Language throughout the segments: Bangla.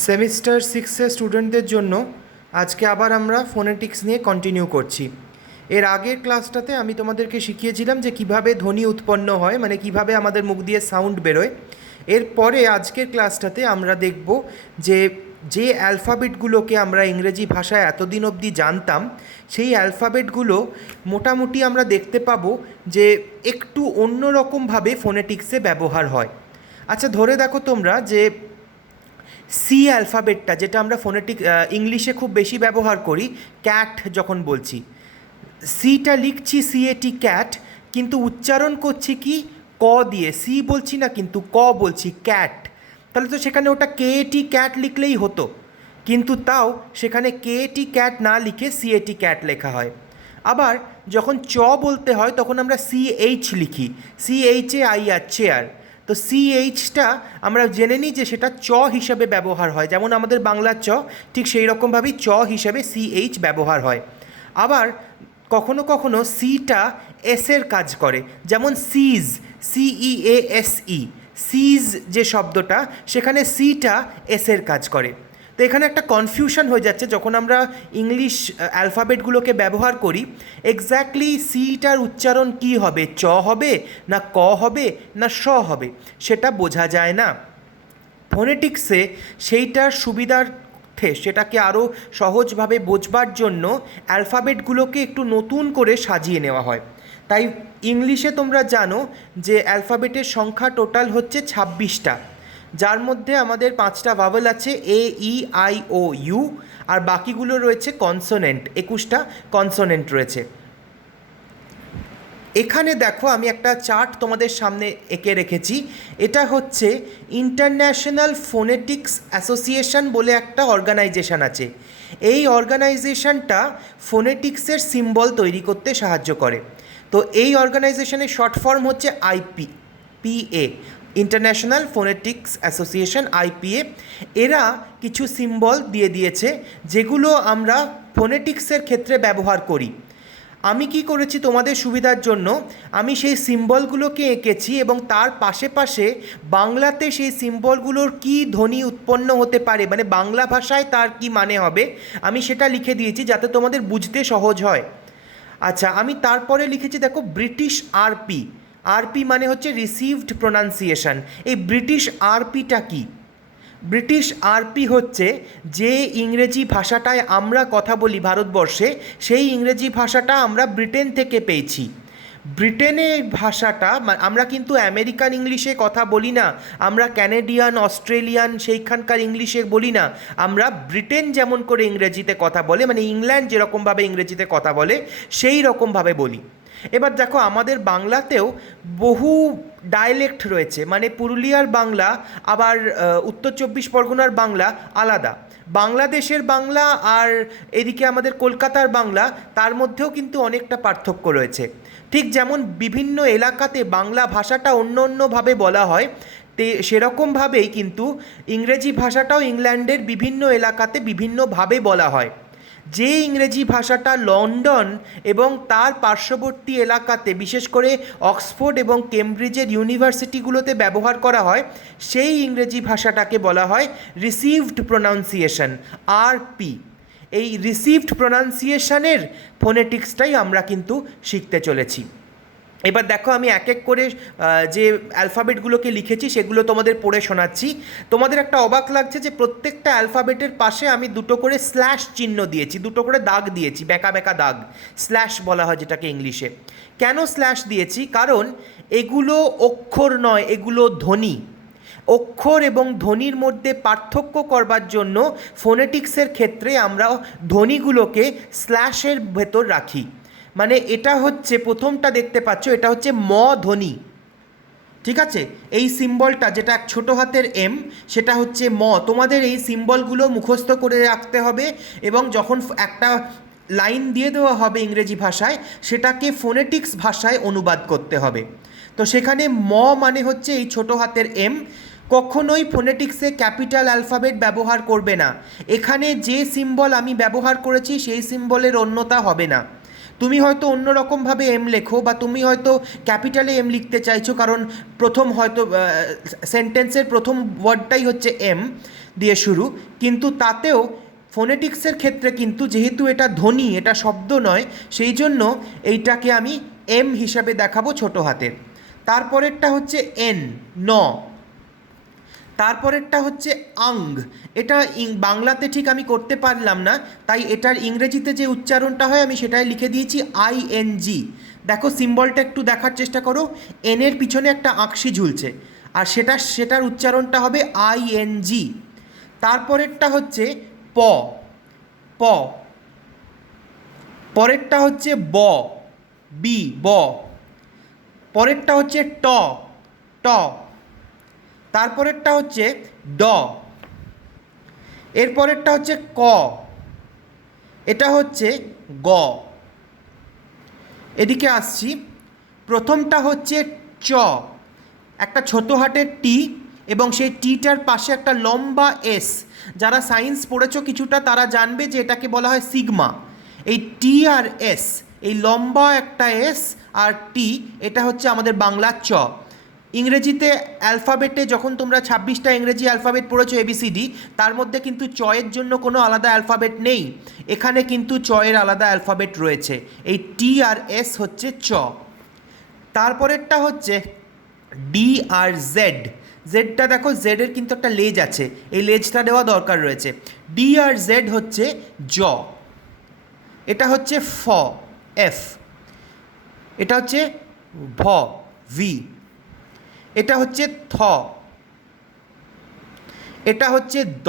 সেমিস্টার সিক্সের স্টুডেন্টদের জন্য আজকে আবার আমরা ফোনেটিক্স নিয়ে কন্টিনিউ করছি। এর আগের ক্লাসটাতে আমি তোমাদেরকে শিখিয়েছিলাম যে কিভাবে ধ্বনি উৎপন্ন হয়, মানে কিভাবে আমাদের মুখ দিয়ে সাউন্ড বেরোয়। এরপরে আজকের ক্লাসটাতে আমরা দেখব যে যে অ্যালফাবেটগুলোকে আমরা ইংরেজি ভাষায় এতদিন অবধি জানতাম, সেই অ্যালফাবেটগুলো মোটামুটি আমরা দেখতে পাবো যে একটু অন্যরকমভাবে ফোনেটিক্সে ব্যবহার হয়। আচ্ছা, ধরে দেখো তোমরা যে সি অ্যালফাবেটটা, যেটা আমরা ফোনেটিক ইংলিশে খুব বেশি ব্যবহার করি, ক্যাট যখন বলছি, সিটা লিখছি সিএটি ক্যাট, কিন্তু উচ্চারণ করছি কি ক দিয়ে, সি বলছি না কিন্তু ক বলছি, ক্যাট। তাহলে তো সেখানে ওটা কেএটি ক্যাট লিখলেই হতো, কিন্তু তাও সেখানে কেএটি ক্যাট না লিখে সিএটি ক্যাট লেখা হয়। আবার যখন চ বলতে হয় তখন আমরা সিএইচ লিখি, সিএইচে আই আর চেয়ার। তো সিএইচটা আমরা জেনে নিই যে সেটা চ হিসাবে ব্যবহার হয়, যেমন আমাদের বাংলার চ, ঠিক সেই রকমভাবেই চ হিসাবে সিএইচ ব্যবহার হয়। আবার কখনো কখনো সিটা এসের কাজ করে, যেমন সিজ, সিইএএসই, সিজ যে শব্দটা, সেখানে সিটা এসের কাজ করে। তো এখানে একটা কনফিউশন হয়ে যাচ্ছে যখন আমরা ইংলিশ অ্যালফাবেটগুলোকে ব্যবহার করি, এক্স্যাক্টলি সিটার উচ্চারণ কি হবে, চ হবে না ক হবে না স হবে, সেটা বোঝা যায় না। ফোনেটিক্সে সেইটার সুবিধার্থে, সেটাকে আরও সহজভাবে বোঝবার জন্য অ্যালফাবেটগুলোকে একটু নতুন করে সাজিয়ে নেওয়া হয়। তাই ইংলিশে তোমরা জানো যে অ্যালফাবেটের সংখ্যা টোটাল হচ্ছে 26টা, যার মধ্যে আমাদের 5টা ভাওয়েল আছে, এ ই আই ও ইউ, আর বাকিগুলো রয়েছে কনসোনেন্ট, 21টা কনসোনেন্ট রয়েছে। এখানে দেখো আমি একটা চার্ট তোমাদের সামনে এঁকে রেখেছি। এটা হচ্ছে ইন্টারন্যাশনাল ফোনেটিক্স অ্যাসোসিয়েশন বলে একটা অর্গানাইজেশন আছে। এই অর্গানাইজেশনটা ফোনেটিক্সের সিম্বল তৈরি করতে সাহায্য করে। তো এই অর্গানাইজেশনের শর্ট ফর্ম হচ্ছে IPA, international phonetics association, IPA. এরা কিছু সিম্বল দিয়ে দিয়েছে যেগুলো আমরা ফোনেটিক্সের ক্ষেত্রে ব্যবহার করি। আমি কি করেছি তোমাদের সুবিধার জন্য, আমি সেই সিম্বলগুলোকে এঁকেছি এবং তার পাশে পাশে বাংলাতে সেই সিম্বলগুলোর কী ধ্বনি উৎপন্ন হতে পারে, মানে বাংলা ভাষায় তার কি মানে হবে, আমি সেটা লিখে দিয়েছি যাতে তোমাদের বুঝতে সহজ হয়। আচ্ছা, আমি তারপরে লিখেছি দেখো ব্রিটিশ আরপি। আরপি মানে হচ্ছে রিসিভড প্রোনাউন্সিয়েশন। এই ব্রিটিশ আরপিটা কি? ব্রিটিশ আরপি হচ্ছে যে ইংরেজি ভাষাটায় আমরা কথা বলি ভারতবর্ষে, সেই ইংরেজি ভাষাটা আমরা ব্রিটেন থেকে পেয়েছি। ব্রিটেনের ভাষাটা, আমরা কিন্তু আমেরিকান ইংলিশে কথা বলি না, আমরা ক্যানেডিয়ান, অস্ট্রেলিয়ান সেইখানকার ইংলিশে বলি না, আমরা ব্রিটেন যেমন করে ইংরেজিতে কথা বলে, মানে ইংল্যান্ড যেরকমভাবে ইংরেজিতে কথা বলে সেই রকমভাবে বলি। এবার দেখো আমাদের বাংলাতেও বহু ডায়ালেক্ট রয়েছে, মানে পুরুলিয়ার বাংলা আবার উত্তর চব্বিশ পরগনার বাংলা আলাদা, বাংলাদেশের বাংলা আর এদিকে আমাদের কলকাতার বাংলা, তার মধ্যেও কিন্তু অনেকটা পার্থক্য রয়েছে। ঠিক যেমন বিভিন্ন এলাকাতে বাংলা ভাষাটা অন্য অন্যভাবে বলা হয়, সেরকমভাবেই কিন্তু ইংরেজি ভাষাটাও ইংল্যান্ডের বিভিন্ন এলাকাতে বিভিন্নভাবে বলা হয়। যে ইংরেজি ভাষাটা লন্ডন এবং তার পার্শ্ববর্তী এলাকাতে, বিশেষ করে অক্সফোর্ড এবং কেমব্রিজের ইউনিভার্সিটিগুলোতে ব্যবহার করা হয়, সেই ইংরেজি ভাষাটাকে বলা হয় রিসিভড প্রোনাউন্সিয়েশন, আরপি। এই রিসিভড প্রোনাউন্সিয়েশনের ফোনেটিক্সটাই আমরা কিন্তু শিখতে চলেছি। এবার দেখো আমি এক এক করে যে অ্যালফাবেটগুলোকে লিখেছি সেগুলো তোমাদের পড়ে শোনাচ্ছি। তোমাদের একটা অবাক লাগছে যে প্রত্যেকটা অ্যালফাবেটের পাশে আমি দুটো করে স্ল্যাশ চিহ্ন দিয়েছি, দুটো করে দাগ দিয়েছি, বেঁকা বেঁকা দাগ, স্ল্যাশ বলা হয় যেটাকে ইংলিশে। কেন স্ল্যাশ দিয়েছি? কারণ এগুলো অক্ষর নয়, এগুলো ধ্বনি। অক্ষর এবং ধ্বনির মধ্যে পার্থক্য করবার জন্য ফোনেটিক্সের ক্ষেত্রে আমরা ধ্বনিগুলোকে স্ল্যাশের ভেতর রাখি। মানে এটা হচ্ছে প্রথমটা দেখতে পাচ্ছ, এটা হচ্ছে ম ধ্বনি, ঠিক আছে? এই সিম্বলটা যেটা ছোট হাতের এম, সেটা হচ্ছে ম। তোমাদের এই সিম্বলগুলো মুখস্থ করে রাখতে হবে এবং যখন একটা লাইন দিয়ে দেওয়া হবে ইংরেজি ভাষায়, সেটাকে ফোনেটিক্স ভাষায় অনুবাদ করতে হবে। তো সেখানে ম মানে হচ্ছে এই ছোট হাতের এম। কখনোই ফোনেটিক্সে ক্যাপিটাল অ্যালফাবেট ব্যবহার করবে না। এখানে যে সিম্বল আমি ব্যবহার করেছি সেই সিম্বলের অন্যতা হবে না। তুমি হয়তো অন্যরকমভাবে এম লেখো, বা তুমি হয়তো ক্যাপিটালে এম লিখতে চাইছো, কারণ প্রথম হয়তো সেন্টেন্সের প্রথম ওয়ার্ডটাই হচ্ছে এম দিয়ে শুরু, কিন্তু তাতেও ফোনেটিক্সের ক্ষেত্রে কিন্তু যেহেতু এটা ধ্বনি, এটা শব্দ নয়, সেই জন্য এইটাকে আমি এম হিসাবে দেখাবো ছোট হাতের। তারপরেরটা হচ্ছে এন, ন। তারপরেরটা হচ্ছে আং। এটা বাংলাতে ঠিক আমি করতে পারলাম না, তাই এটার ইংরেজিতে যে উচ্চারণটা হয় আমি সেটাই লিখে দিয়েছি আইএনজি। দেখো সিম্বলটা একটু দেখার চেষ্টা করো, এনের পিছনে একটা আঁকশি ঝুলছে, আর সেটার উচ্চারণটা হবে আইএনজি। তারপরেরটা হচ্ছে প, প। পরেরটা হচ্ছে ব, বি, ব। পরেরটা হচ্ছে ট, ট। তারপরেরটা হচ্ছে ড। এরপরেরটা হচ্ছে ক, এটা হচ্ছে গ। এদিকে আসছি, প্রথমটা হচ্ছে চ, একটা ছোট হাতের টি, এবং সেই টিটার পাশে একটা লম্বা এস। যারা সায়েন্স পড়েছো কিছুটা তারা জানবে যে এটাকে বলা হয় সিগমা। এই টি আর এস, এই লম্বা একটা এস আর টি, এটা হচ্ছে আমাদের বাংলা চ। ইংরেজিতে অ্যালফাবেটে যখন তোমরা 26টা ইংরেজি অ্যালফাবেট পড়েছো এবিসিডি, তার মধ্যে কিন্তু চয়ের জন্য কোনো আলাদা অ্যালফাবেট নেই, এখানে কিন্তু চয়ের আলাদা অ্যালফাবেট রয়েছে। এই টি আর এস হচ্ছে চ। তারপরেরটা হচ্ছে ডি আর জেড। জেডটা দেখো, জেডের কিন্তু একটা লেজ আছে, এই লেজটা দেওয়া দরকার রয়েছে। ডি আর জেড হচ্ছে জ। এটা হচ্ছে ফ, এফ। এটা হচ্ছে ভ, ভি। এটা হচ্ছে থ। এটা হচ্ছে দ,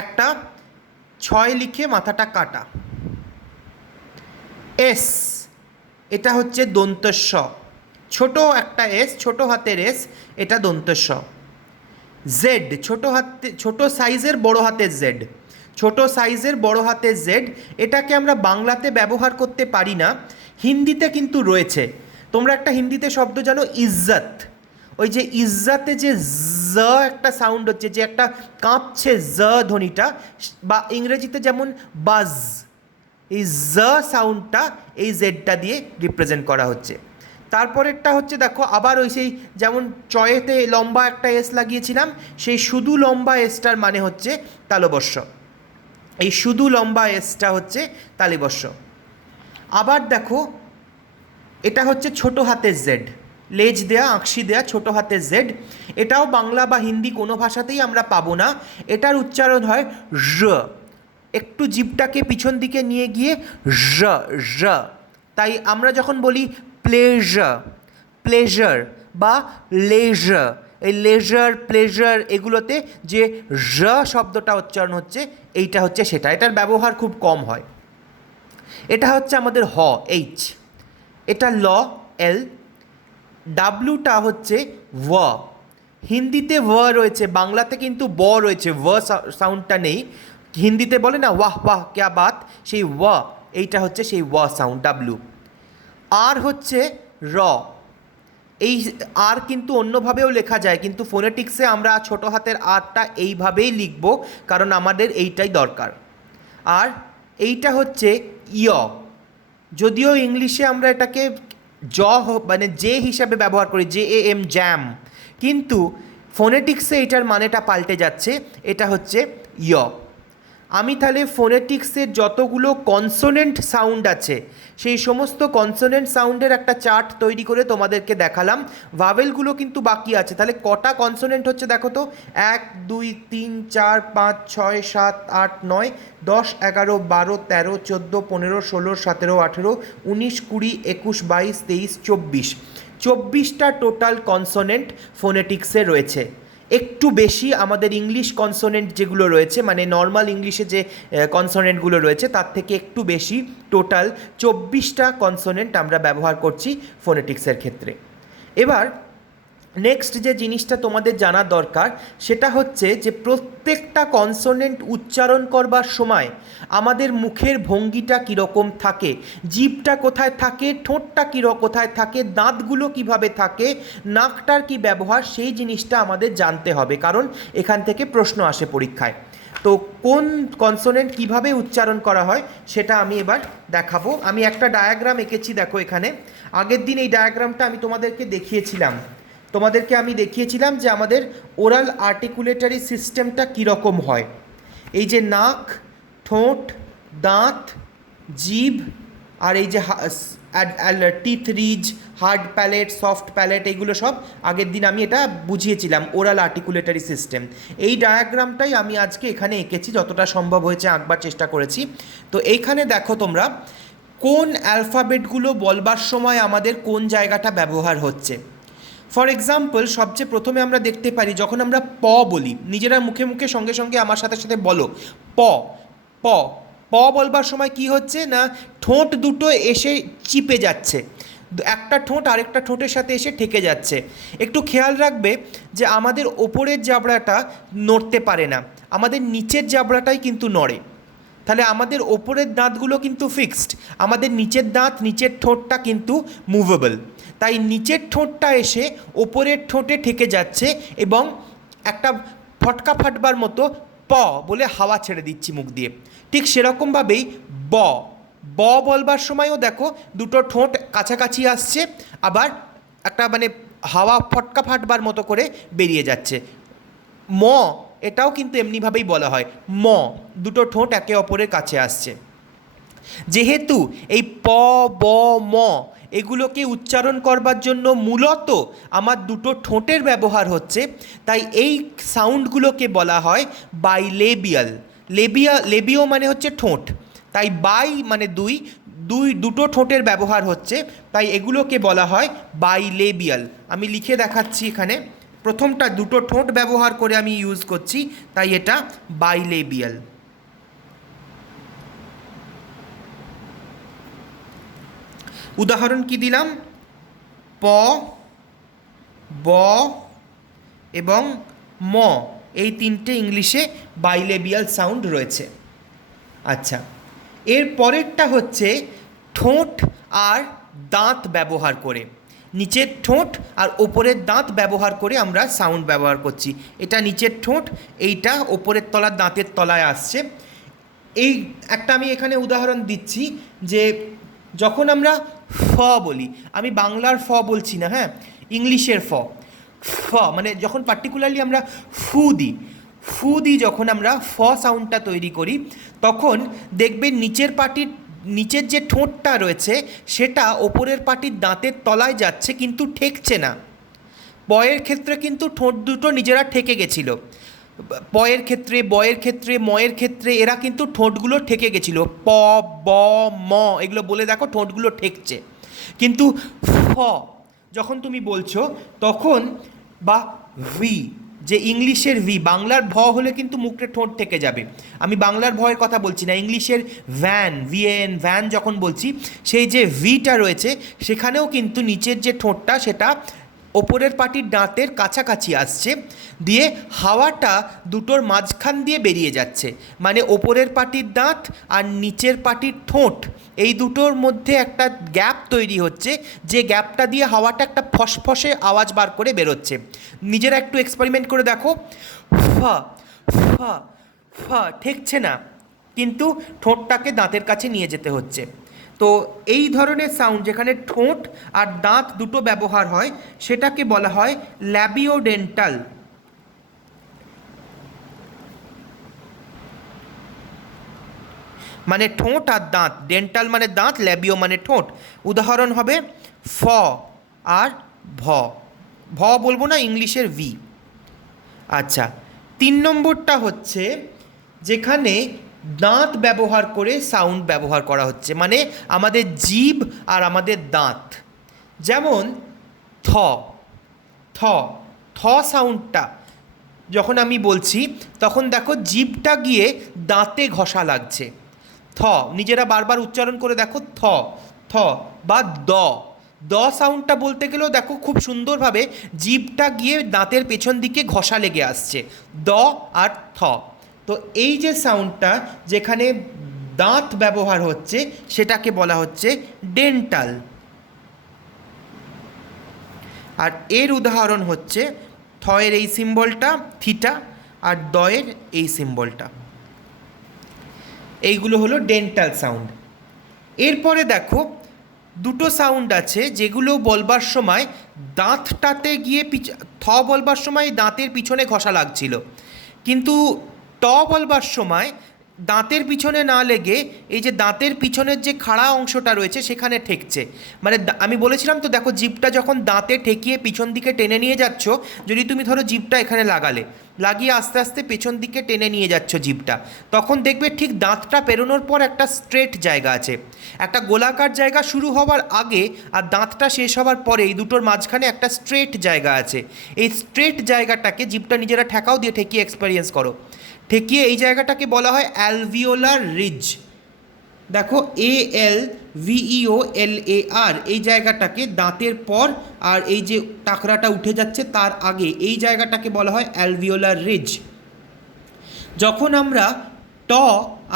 একটা 6 লিখে মাথাটা কাটা। এস, এটা হচ্ছে দন্তস্ব, ছোট একটা এস, ছোট হাতের এস, এটা দন্তস্ব। জেড, ছোট সাইজের বড় হাতের জেড, ছোট সাইজের বড় হাতের জেড। এটাকে আমরা বাংলাতে ব্যবহার করতে পারি না, হিন্দিতে কিন্তু রয়েছে। তোমরা একটা হিন্দিতে শব্দ জানো ইজ্জত, ওই যে ইজ্জাতে যে জ একটা সাউন্ড হচ্ছে, যে একটা কাঁপছে জ ধ্বনিটা, বা ইংরেজিতে যেমন বাজ, এই জ সাউন্ডটা এই জেডটা দিয়ে রিপ্রেজেন্ট করা হচ্ছে। তারপরেরটা হচ্ছে দেখো, আবার ওই সেই যেমন চয়েতে লম্বা একটা এস লাগিয়েছিলাম, সেই শুধু লম্বা এসটার মানে হচ্ছে তালবস্য। এই শুধু লম্বা এসটা হচ্ছে তালিবস্য। আবার দেখো, এটা হচ্ছে ছোট হাতের জেড, লেজ দেয়া, আঁকশি দেয়া ছোট হাতের জেড। এটাও বাংলা বা হিন্দি কোনো ভাষাতেই আমরা পাবো না, এটার উচ্চারণ হয় র। একটু জিভটাকে পিছন দিকে নিয়ে গিয়ে র, র। তাই আমরা যখন বলি প্লেজার, প্লেজার বা লেজার, এই লেজার, প্লেজার, এগুলোতে যে র শব্দটা উচ্চারণ হচ্ছে, এইটা হচ্ছে সেটা। এটার ব্যবহার খুব কম হয়। এটা হচ্ছে আমাদের হ, এইচ। এটা ল, এল। ডাব্লুটা হচ্ছে ওয়। হিন্দিতে ওয় রয়েছে, বাংলাতে কিন্তু ব রয়েছে, ওয় সাউন্ডটা নেই। হিন্দিতে বলে না ওয়াহ ওয়াহ ক্যা বাত, সেই ওয়, এইটা হচ্ছে সেই ওয় সাউন্ড, ডাব্লু। আর হচ্ছে র। এই আর কিন্তু অন্যভাবেও লেখা যায়, কিন্তু ফোনেটিক্সে আমরা ছোট হাতের আরটা এইভাবেই লিখব, কারণ আমাদের এইটাই দরকার। আর এইটা হচ্ছে ইয়, যদিও ইংলিশে আমরা এটাকে মানে জে হিসাবে ব্যবহার করি, জে এ এম, জ্যাম, কিন্তু ফোনেটিক্সে এটার মানেটা পাল্টে যাচ্ছে, এটা হচ্ছে ইয়। আমি তাহলে ফোনেটিক্সের যতগুলো কনসোনেন্ট সাউন্ড আছে সেই সমস্ত কনসোনেন্ট সাউন্ডের একটা চার্ট তৈরি করে তোমাদেরকে দেখালাম। ভাওয়েলগুলো কিন্তু বাকি আছে। তাহলে কটা কনসোনেন্ট হচ্ছে দেখো তো, 1 2 3 4 5 6 7 8 9 10 11 12 13 14 15 16 17 18 19 20 21 22 23 24, 24টা টোটাল কনসোনেন্ট ফোনেটিক্সে রয়েছে। একটু বেশি আমাদের ইংলিশ কনসোনেন্ট যেগুলো রয়েছে, মানে নর্মাল ইংলিশে যে কনসোনেন্টগুলো রয়েছে তার থেকে একটু বেশি, টোটাল 24টা কনসোনেন্ট আমরা ব্যবহার করছি ফোনেটিক্সের ক্ষেত্রে। এবার নেক্সট যে জিনিসটা তোমাদের জানা দরকার সেটা হচ্ছে যে প্রত্যেকটা কনসোনেন্ট উচ্চারণ করবার সময় আমাদের মুখের ভঙ্গিটা কীরকম থাকে, জিভটা কোথায় থাকে, ঠোঁটটা কোথায় থাকে, দাঁতগুলো কিভাবে থাকে, নাকটার কি ব্যবহার, সেই জিনিসটা আমাদের জানতে হবে, কারণ এখান থেকে প্রশ্ন আসে পরীক্ষায়। তো কোন কনসোনেন্ট কিভাবে উচ্চারণ করা হয় সেটা আমি এবার দেখাবো। আমি একটা ডায়াগ্রাম এঁকেছি, দেখো এখানে। আগের দিন এই ডায়াগ্রামটা আমি তোমাদেরকে দেখিয়েছিলাম যে আমাদের ওরাল আর্টিকুলেটরি সিস্টেমটা কীরকম হয়। এই যে নাক, ঠোঁট, দাঁত, জিভ, আর এই যে teeth ridge, hard palate, soft palate, এইগুলো সব আগের দিন আমি এটা বুঝিয়েছিলাম ওরাল আর্টিকুলেটরি সিস্টেম। এই ডায়াগ্রামটাই আমি আজকে এখানে এঁকেছি, যতটা সম্ভব হয়েছে আঁকবার চেষ্টা করেছি। তো এইখানে দেখো তোমরা কোন অ্যালফাবেটগুলো বলবার সময় আমাদের কোন জায়গাটা ব্যবহার হচ্ছে। ফর এক্সাম্পল, সবচেয়ে প্রথমে আমরা দেখতে পারি যখন আমরা প বলি, নিজেরা মুখে মুখে সঙ্গে সঙ্গে আমার সাথে সাথে বলো প। প প বলবার সময় কি হচ্ছে না, ঠোঁট দুটো এসে চিপে যাচ্ছে, একটা ঠোঁট আরেকটা ঠোঁটের সাথে এসে ঠেকে যাচ্ছে। একটু খেয়াল রাখবে যে আমাদের ওপরের জাবড়াটা নড়তে পারে না, আমাদের নিচের জাবড়াটাই কিন্তু নড়ে। তাহলে আমাদের ওপরের দাঁতগুলো কিন্তু ফিক্সড, আমাদের নিচের দাঁত, নিচের ঠোঁটটা কিন্তু মুভেবল। তাই নিচের ঠোঁটটা এসে ওপরের ঠোঁটে ঠেকে যাচ্ছে এবং একটা ফটকা ফাটবার মতো প বলে হাওয়া ছেড়ে দিচ্ছি মুখ দিয়ে। ঠিক সেরকমভাবেই ব ব বলবার সময়ও দেখো দুটো ঠোঁট কাছাকাছি আসছে, আবার একটা মানে হাওয়া ফটকা ফাটবার মতো করে বেরিয়ে যাচ্ছে। ম এটাও কিন্তু এমনিভাবেই বলা হয়, ম, দুটো ঠোঁট একে অপরের কাছে আসছে। যেহেতু এই প, ব, ম এগুলোকে উচ্চারণ করবার জন্য মূলত আমার দুটো ঠোঁটের ব্যবহার হচ্ছে, তাই এই সাউন্ডগুলোকে বলা হয় বাইলেবিয়াল। লেবিও মানে হচ্ছে ঠোঁট, তাই বাই মানে দুটো ঠোঁটের ব্যবহার হচ্ছে, তাই এগুলোকে বলা হয় বাইলেবিয়াল। আমি লিখে দেখাচ্ছি এখানে, প্রথমটা দুটো ঠোঁট ব্যবহার করে আমি ইউজ করছি, তাই এটা বাইলেবিয়াল। উদাহরণ কি দিলাম, প, ব এবং ম, এই তিনটে ইংলিশে বাইলেবিয়াল সাউন্ড রয়েছে। আচ্ছা, এর পরেরটা হচ্ছে ঠোঁট আর দাঁত ব্যবহার করে, নিচের ঠোঁট আর ওপরের দাঁত ব্যবহার করে আমরা সাউন্ড ব্যবহার করছি। এটা নিচের ঠোঁট, এইটা ওপরের তলার দাঁতের তলায় আসছে। এই একটা আমি এখানে উদাহরণ দিচ্ছি যে যখন আমরা ফ বলি, আমি বাংলার ফ বলছি না, হ্যাঁ, ইংলিশের ফ। ফ মানে যখন পার্টিকুলারলি আমরা ফু দিই, যখন আমরা ফ সাউন্ডটা তৈরি করি, তখন দেখবে নিচের যে ঠোঁটটা রয়েছে সেটা ওপরের পাটির দাঁতের তলায় যাচ্ছে, কিন্তু ঠেকছে না। পয়ের ক্ষেত্রে কিন্তু ঠোঁট দুটো নিজেরা ঠেকে গেছিল, পয়ের ক্ষেত্রে, বয়ের ক্ষেত্রে, ময়ের ক্ষেত্রে এরা কিন্তু ঠোঁটগুলো ঠেকে গেছিল। প, ব, ম এগুলো বলে দেখো ঠোঁটগুলো ঠেকছে। কিন্তু ফ যখন তুমি বলছো তখন, বা ভি, যে ইংলিশের ভি, বাংলার ভ হলে কিন্তু মুখে ঠোঁট ঠেকে যাবে। আমি বাংলার ভয়ের কথা বলছি না, ইংলিশের ভ্যান, ভিএন, ভ্যান যখন বলছি, সেই যে ভিটা রয়েছে সেখানেও কিন্তু নিচের যে ঠোঁটটা সেটা ওপরের পাটির দাঁতের কাছাকাছি আসছে, দিয়ে হাওয়াটা দুটোর মাঝখান দিয়ে বেরিয়ে যাচ্ছে। মানে ওপরের পাটির দাঁত আর নিচের পাটির ঠোঁট এই দুটোর মধ্যে একটা গ্যাপ তৈরি হচ্ছে, যে গ্যাপটা দিয়ে হাওয়াটা একটা ফসফসে আওয়াজ বার করে বেরোচ্ছে। নিজেরা একটু এক্সপেরিমেন্ট করে দেখো, ফা ফা ফা ঠেকছে না, কিন্তু ঠোঁটটাকে দাঁতের কাছে নিয়ে যেতে হচ্ছে। তো এই ধরনের সাউন্ড যেখানে ঠোঁট আর দাঁত দুটো ব্যবহার হয় সেটাকে বলা হয় ল্যাবিওডেন্টাল। মানে ঠোঁট আর দাঁত, ডেন্টাল মানে দাঁত, ল্যাবিও মানে ঠোঁট। উদাহরণ হবে ফ আর ভ, ভ বলবো না, ইংলিশের ভি। আচ্ছা, 3 নম্বরটা হচ্ছে যেখানে দাঁত ব্যবহার করে সাউন্ড ব্যবহার করা হচ্ছে, মানে আমাদের জিভ আর আমাদের দাঁত। যেমন থ, থ থ সাউন্ডটা যখন আমি বলছি তখন দেখো জিভটা গিয়ে দাঁতে ঘষা লাগছে। থ, নিজেরা বারবার উচ্চারণ করে দেখো, থ থ। বা দ, দ সাউন্ডটা বলতে গেলেও দেখো খুব সুন্দরভাবে জিভটা গিয়ে দাঁতের পেছন দিকে ঘষা লেগে আসছে, দ আর থ। তো এই যে সাউন্ডটা যেখানে দাঁত ব্যবহার হচ্ছে সেটাকে বলা হচ্ছে ডেন্টাল। আর এর উদাহরণ হচ্ছে থয়ের এই সিম্বলটা থিটা আর দয়ের এই সিম্বলটা। এইগুলো হলো ডেন্টাল সাউন্ড। এরপরে দেখো দুটো সাউন্ড আছে যেগুলো বলবার সময় দাঁতটাতে গিয়ে থ বলবার সময় দাঁতের পিছনে ঘষা লাগছিল, কিন্তু ট বলবার সময় দাঁতের পিছনে না লেগে এই যে দাঁতের পিছনের যে খাড়া অংশটা রয়েছে সেখানে ঠেকছে। মানে আমি বলেছিলাম তো, দেখো জিভটা যখন দাঁতে ঠেকিয়ে পিছন দিকে টেনে নিয়ে যাচ্ছ, যদি তুমি ধরো জিভটা এখানে লাগিয়ে আস্তে আস্তে পেছন দিকে টেনে নিয়ে যাচ্ছ জিভটা, তখন দেখবে ঠিক দাঁতটা পেরোনোর পর একটা স্ট্রেট জায়গা আছে, একটা গোলাকার জায়গা শুরু হওয়ার আগে আর দাঁতটা শেষ হওয়ার পরে এই দুটোর মাঝখানে একটা স্ট্রেট জায়গা আছে। এই স্ট্রেট জায়গাটাকে জিভটা নিজেরা ঠেকাও দিয়ে ঠেকিয়ে এক্সপেরিয়েন্স করো। ঠেকিয়ে এই জায়গাটাকে বলা হয় অ্যালভিওলার রিজ। দেখো ALVEOLAR, এই জায়গাটাকে দাঁতের পর আর এই যে টাকরাটা উঠে যাচ্ছে তার আগে এই জায়গাটাকে বলা হয় অ্যালভিওলার রিজ। যখন আমরা ট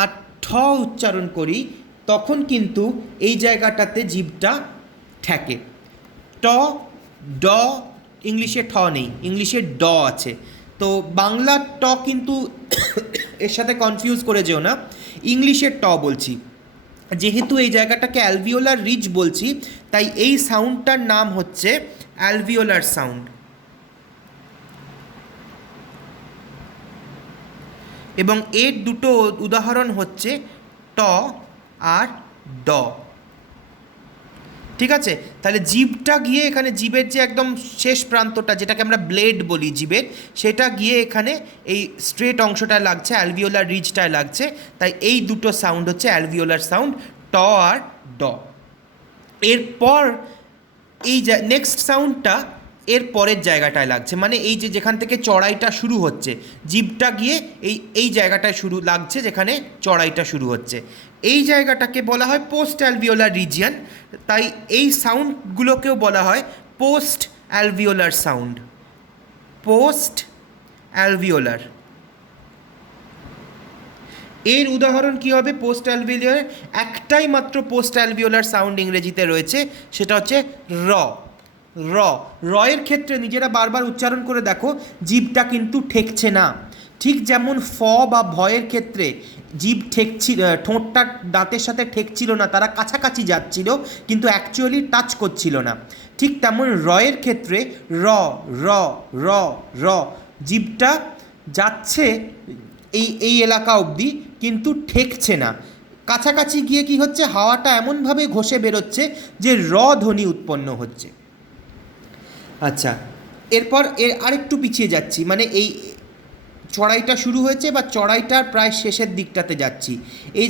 আর ঠ উচ্চারণ করি তখন কিন্তু এই জায়গাটাতে জিভটা ঠেকে। ট ড, ইংলিশে ঠ নেই, ইংলিশে ড আছে। তো বাংলার ট কিন্তু এর সাথে কনফিউজ করে যেও না, ইংলিশের ট বলছি। যেহেতু এই জায়গাটাকে অ্যালভিওলার রিজ বলছি, তাই এই সাউন্ডটার নাম হচ্ছে অ্যালভিওলার সাউন্ড। এবং এর দুটো উদাহরণ হচ্ছে ট আর ড। ঠিক আছে, তাহলে জিভটা গিয়ে এখানে জিভের যে একদম শেষ প্রান্তটা যেটাকে আমরা ব্লেড বলি জিভের, সেটা গিয়ে এখানে এই স্ট্রেট অংশটায় লাগছে, অ্যালভিওলার রিজটায় লাগছে, তাই এই দুটো সাউন্ড হচ্ছে অ্যালভিওলার সাউন্ড, ট আর ড। এরপর এই নেক্সট সাউন্ডটা এর পরের জায়গাটায় লাগছে, মানে এই যে যেখান থেকে চড়াইটা শুরু হচ্ছে, জিভটা গিয়ে এই জায়গাটায় শুরু লাগছে যেখানে চড়াইটা শুরু হচ্ছে, এই জায়গাটাকে বলা হয় পোস্ট অ্যালভিওলার রিজিয়ন। তাই এই সাউন্ডগুলোকেও বলা হয় post alveolar sound. Post alveolar. এর উদাহরণ কী হবে পোস্ট অ্যালভিওলার? একটাই মাত্র পোস্ট অ্যালভিওলার সাউন্ড ইংরেজিতে রয়েছে, সেটা হচ্ছে র। র রয়ের ক্ষেত্রে নিজেরা বারবার উচ্চারণ করে দেখো, জিভটা কিন্তু ঠেকছে না। ঠিক যেমন ফ বা ভয়ের ক্ষেত্রে জিভ ঠেকছিল, ঠোঁটটা দাঁতের সাথে ঠেকছিল না, তারা কাছাকাছি যাচ্ছিল কিন্তু অ্যাকচুয়ালি টাচ করছিল না। ঠিক তেমন রয়ের ক্ষেত্রে র র র র, জিভটা যাচ্ছে এই এলাকা অবধি কিন্তু ঠেকছে না, কাছাকাছি গিয়ে কি হচ্ছে, হাওয়াটা এমনভাবে ঘষে বেরোচ্ছে যে র ধ্বনি উৎপন্ন হচ্ছে। আচ্ছা, এরপর আরেকটু পিছিয়ে যাচ্ছি, মানে এই চড়াইটা শুরু হয়েছে বা চড়াইটার প্রায় শেষের দিকটাতে যাচ্ছি। এই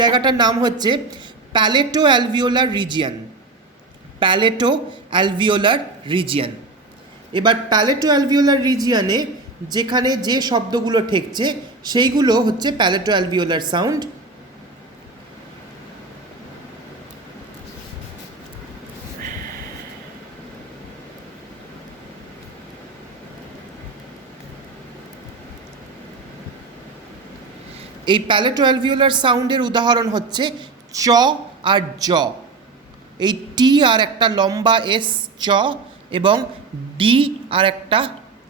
জায়গাটার নাম হচ্ছে প্যালেটো অ্যালভিওলার রিজিয়ন। প্যালেটো alveolar region. এবার প্যালেটো অ্যালভিওলার রিজিয়নে যেখানে যে শব্দগুলো ঠেকছে সেইগুলো হচ্ছে প্যালেটো অ্যালভিওলার সাউন্ড। এই প্যালেটো অ্যালভিওলার সাউন্ডের উদাহরণ হচ্ছে চ আর জ। এই টি আর একটা লম্বা এস চ, এবং ডি আর একটা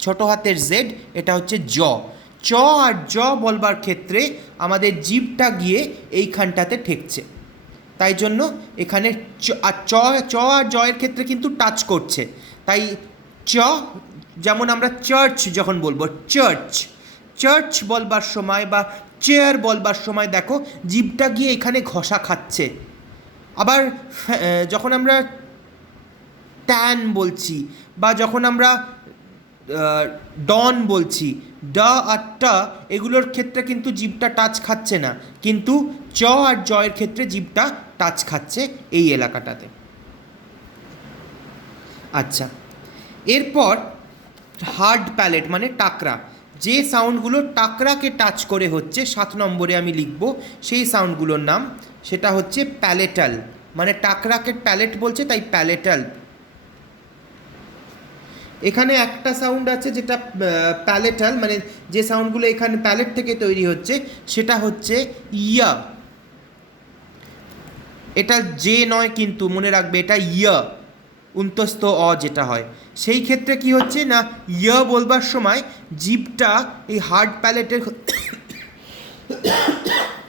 ছোটো হাতের জেড, এটা হচ্ছে জ। চ আর জ বলবার ক্ষেত্রে আমাদের জিভটা গিয়ে এইখানটাতে ঠেকছে, তাই জন্য এখানে চ আর জয়ের ক্ষেত্রে কিন্তু টাচ করছে। তাই চ, যেমন আমরা চার্চ যখন বলবো চার্চ, চার্চ বলবার সময় বা চেয়ার বলবার সময় দেখো জিভটা গিয়ে এখানে ঘষা খাচ্ছে। আবার যখন আমরা ট্যান বলছি বা যখন আমরা ডন বলছি, ড আর ট, এগুলোর ক্ষেত্রে কিন্তু জিভটা টাচ খাচ্ছে না, কিন্তু চ আর জয়ের ক্ষেত্রে জিভটা টাচ খাচ্ছে এই এলাকাটাতে। আচ্ছা, এরপর হার্ড প্যালেট মানে টাকরা, যে সাউন্ডগুলো টাকরাকে টাচ করে হচ্ছে 7 নম্বরে আমি লিখব সেই সাউন্ডগুলোর নাম, সেটা হচ্ছে প্যালেটাল। মানে টাকরাকে প্যালেট বলছে তাই প্যালেটাল। এখানে একটা সাউন্ড আছে যেটা প্যালেটাল, মানে যে সাউন্ডগুলো এখানে প্যালেট থেকে তৈরি হচ্ছে সেটা হচ্ছে ইয়া। এটা যে নয় কিন্তু মনে রাখবে, এটা ইয়া, উন্তস্ত অ যেটা হয়। সেই ক্ষেত্রে কি হচ্ছে না, ইয়া বলবার সময় জিভটা এই হার্ড প্যালেটের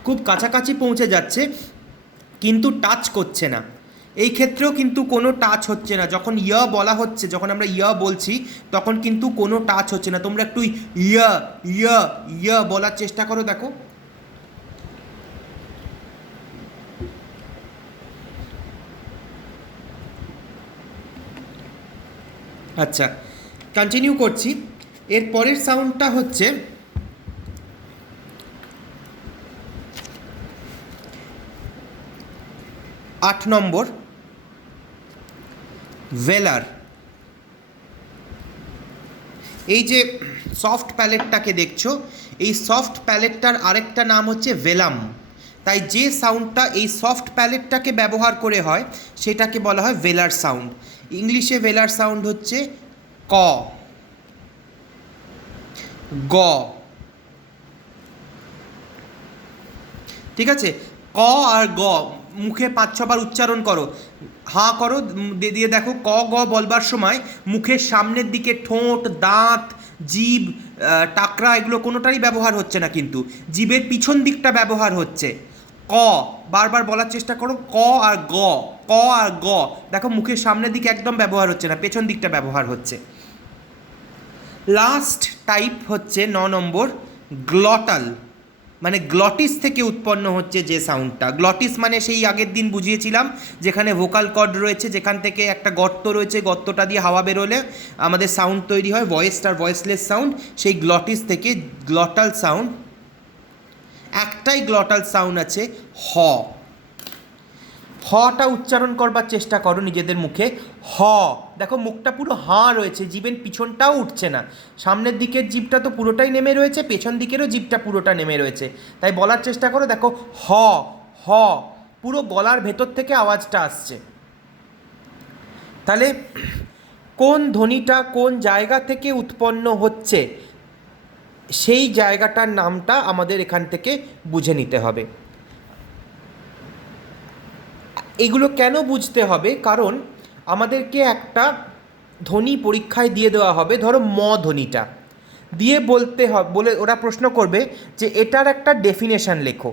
খুব কাছাকাছি পৌঁছে যাচ্ছে কিন্তু টাচ করছে না। এই ক্ষেত্রেও কিন্তু কোনো টাচ হচ্ছে না। যখন ইয়া বলা হচ্ছে, যখন আমরা ইয়া বলছি তখন কিন্তু কোনো টাচ হচ্ছে না। তোমরা একটু ইয়া ইয়া ইয়া বলার চেষ্টা করো, দেখো। আচ্ছা, কন্টিনিউ করছি। এর পরের সাউন্ডটা হচ্ছে 8 নম্বর, ভেলার। এই যে সফট প্যালেটটাকে দেখছো, এই সফট প্যালেটটার আরেকটা নাম হচ্ছে ভেলাম। তাই যে সাউন্ডটা এই সফট প্যালেটটাকে ব্যবহার করে হয় সেটাকে বলা হয় ভেলার সাউন্ড। ইংলিশে ভেলার সাউন্ড হচ্ছে ক, গ। ঠিক আছে, ক আর গ মুখে 5-6 বার উচ্চারণ করো, হাঁ করো, দিয়ে দেখো ক গ বলবার সময় মুখের সামনের দিকে ঠোঁট, দাঁত, জিভ, টাকরা এগুলো কোনোটারই ব্যবহার হচ্ছে না, কিন্তু জিভের পিছন দিকটা ব্যবহার হচ্ছে। ক বারবার বলার চেষ্টা করো, ক আর গ, ক আর গ। দেখো মুখের সামনের দিকে একদম ব্যবহার হচ্ছে না, পেছন দিকটা ব্যবহার হচ্ছে। লাস্ট টাইপ হচ্ছে 9 নম্বর, গ্লটাল। মানে গ্লটিস থেকে উৎপন্ন হচ্ছে যে সাউন্ডটা। গ্লটিস মানে সেই আগের দিন বুঝিয়েছিলাম যেখানে ভোকাল কর্ড রয়েছে, যেখান থেকে একটা গর্ত রয়েছে, গর্তটা দিয়ে হাওয়া বেরোলে আমাদের সাউন্ড তৈরি হয়, ভয়েস আর ভয়েসলেস সাউন্ড। সেই গ্লটিস থেকে গ্লটাল সাউন্ড। একটাই গ্লটাল সাউন্ড আছে, হ। হটা উচ্চারণ করবার চেষ্টা করো নিজেদের মুখে, হ। দেখো মুখটা পুরো হাঁ রয়েছে, জিভের পিছনটাও উঠছে না। সামনের দিকের জিভটা তো পুরোটাই নেমে রয়েছে, পেছন দিকেরও জিভটা পুরোটা নেমে রয়েছে। তাই বলার চেষ্টা করো, দেখো হ, হ, পুরো গলার ভেতর থেকে আওয়াজটা আসছে। তাহলে কোন ধ্বনিটা কোন জায়গা থেকে উৎপন্ন হচ্ছে সেই জায়গাটার নামটা আমাদের এখান থেকে বুঝে নিতে হবে। এগুলো কেন বুঝতে হবে? কারণ আমাদেরকে একটা ধ্বনি পরীক্ষায় দিয়ে দেওয়া হবে, ধরো ম ধ্বনিটা দিয়ে বলতে হবে, বলে ওরা প্রশ্ন করবে যে এটার একটা ডেফিনেশান লেখো,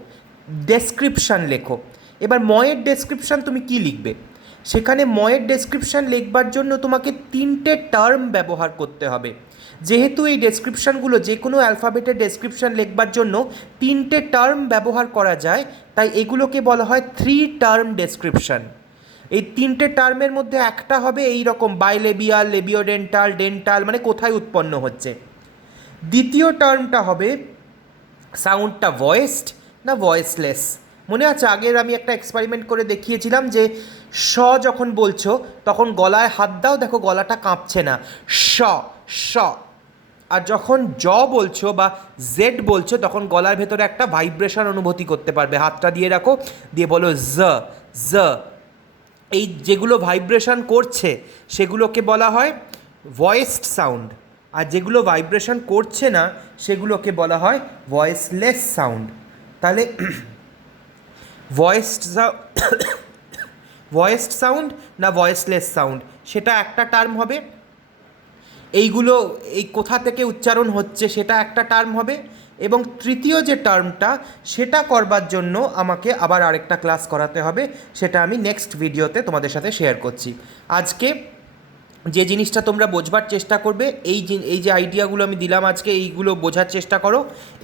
ডেসক্রিপশান লেখো। এবার ময়ের ডেসক্রিপশান তুমি কি লিখবে? সেখানে ময়ের ডেসক্রিপশান লিখবার জন্য তোমাকে 3টে টার্ম ব্যবহার করতে হবে। যেহেতু এই ডেসক্রিপশানগুলো যে কোনো অ্যালফাবেটের ডেসক্রিপশান লিখবার জন্য 3টে টার্ম ব্যবহার করা যায়, তাই এগুলোকে বলা হয় 3 টার্ম ডেসক্রিপশান। এই 3টে টার্মের মধ্যে একটা হবে এই রকম, বাইলেবিয়াল, লেবিওডেন্টাল, ডেন্টাল, মানে কোথায় উৎপন্ন হচ্ছে। দ্বিতীয় টার্মটা হবে সাউন্ডটা ভয়েসড না ভয়েসলেস। মনে আছে আগের আমি একটা এক্সপেরিমেন্ট করে দেখিয়েছিলাম যে স যখন বলছো তখন গলায় হাত দাও, দেখো গলাটা কাঁপছে না, স স। আর যখন জ বলছো বা জেড বলছো তখন গলার ভেতরে একটা ভাইব্রেশন অনুভূতি করতে পারবে। হাতটা দিয়ে রাখো, দিয়ে বলো জ জ। এই যেগুলো ভাইব্রেশন করছে সেগুলোকে বলা হয় ভয়েসড সাউন্ড, আর যেগুলো ভাইব্রেশন করছে না সেগুলোকে বলা হয় ভয়েসলেস সাউন্ড। তাহলে ভয়েসড সাউন্ড না ভয়েসলেস সাউন্ড সেটা একটা টার্ম হবে। এইগুলো এই কোথা থেকে উচ্চারণ হচ্ছে সেটা একটা টার্ম হবে। এবং তৃতীয় যে টার্মটা, সেটা করবার জন্য আমাকে আবার আরেকটা ক্লাস করাতে হবে, সেটা আমি নেক্সট ভিডিওতে তোমাদের সাথে শেয়ার করছি। আজকে যে জিনিসটা তোমরা বোঝবার চেষ্টা করবে, এই যে আইডিয়াগুলো আমি দিলাম আজকে, এইগুলো বোঝার চেষ্টা করো।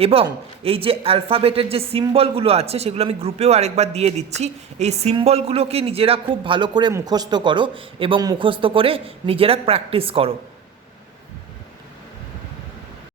এবং এই যে অ্যালফাবেটের যে সিম্বলগুলো আছে সেগুলো আমি গ্রুপেও আরেকবার দিয়ে দিচ্ছি। এই সিম্বলগুলোকে নিজেরা খুব ভালো করে মুখস্থ করো এবং মুখস্থ করে নিজেরা প্র্যাকটিস করো।